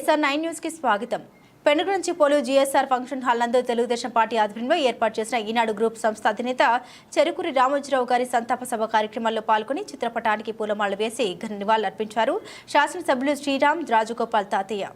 JSR9 news కి స్వాగతం. పెనుగు నుంచి పోలు GSR ఫంక్షన్ హాల్ నందు తెలుగుదేశం పార్టీ ఆధ్వర్యంలో ఏర్పాటు చేసిన ఈనాడు గ్రూప్ సంస్థ అధినేత చెరుకూరి రామోజీరావు గారి సంతాప సభ కార్యక్రమాల్లో పాల్గొని చిత్రపటానికి పూలమాలలు వేసి ఘన నివాళులర్పించారు. శాసనసభ్యులు శ్రీరామ్ రాజగోపాల్ తాతయ్య.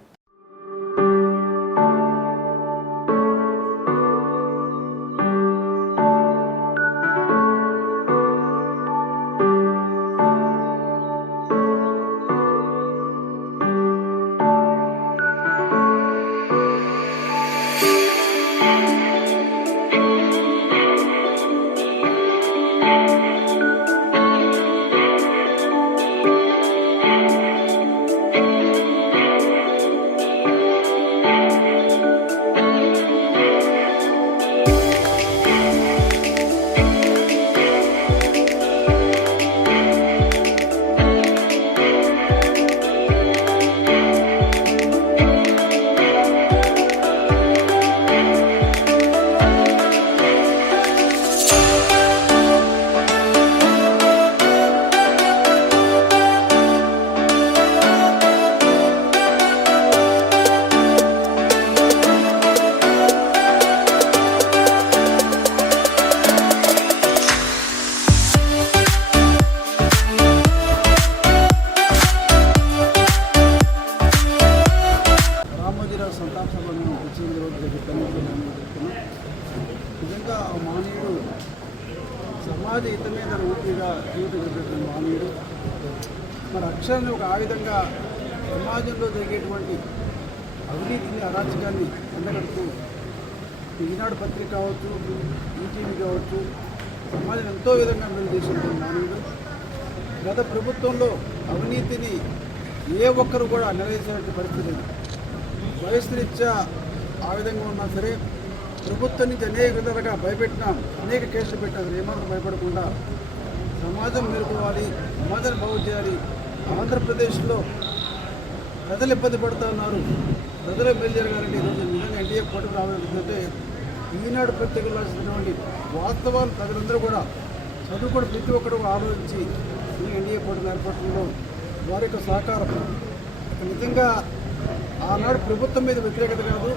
సంతాప సభను వచ్చిన రోజు నిజంగా ఆ మానవుడు సమాజ హిత మీద ఊపిగా జీవితం గడిపేటువంటి మానవుడు మరి అక్షరాన్ని ఒక ఆయుధంగా సమాజంలో జరిగేటువంటి అవినీతిని అరాచకాన్ని ఎండగడుతూ ఈనాడు పత్రిక కావచ్చు, ఈటీవీ కావచ్చు, సమాజం ఎంతో విధంగా మేలు చేసినటువంటి మానవుడు. గత ప్రభుత్వంలో అవినీతిని ఏ ఒక్కరు కూడా నిలదీసేటువంటి పరిస్థితి లేదు. వయస్సురీత్యా ఆ విధంగా ఉన్నా సరే ప్రభుత్వం నుంచి అనేక విధాలుగా భయపెట్టినా, అనేక కేసులు పెట్టినా ఏమాత్రం భయపడకుండా సమాజం మేలుకోవాలి, సమాజాన్ని బాగు చేయాలి. ఆంధ్రప్రదేశ్లో ప్రజలు ఇబ్బంది పడుతూ ఉన్నారు, ప్రజలు మేలు జరగాలంటే ఈరోజు నిజంగా ఎన్డీఏ కూటమి రావాలంటే ఈనాడు పత్రికలు రాసినటువంటి వాస్తవాలు ప్రజలందరూ కూడా చదువుకొని ప్రతి ఒక్కరు ఆలోచించి ఎన్డీఏ కూటమి ఏర్పడటంలో వారి యొక్క సహకారం నిజంగా ఆనాడు ప్రభుత్వం మీద వ్యతిరేకత కాదు,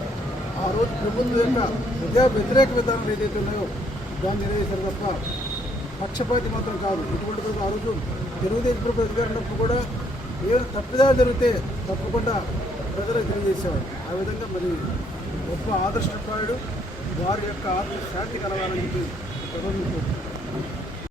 ఆ రోజు ప్రభుత్వం యొక్క ప్రజా వ్యతిరేక విధానాలు ఏదైతే ఉన్నాయో దాన్ని నిలదీశారు తప్ప పక్షపాతి మాత్రం కాదు. ఇటువంటి ఆ రోజు తెలుగుదేశం ప్రభుత్వం అధికారున్నప్పుడు కూడా ఏ తప్పిదాలు జరిగితే తప్పకుండా ప్రజలకు తెలియజేసేవారు. ఆ విధంగా మరి గొప్ప ఆదర్శప్రాయుడు, వారి యొక్క ఆత్మ శాంతి కలగాలని చెప్పి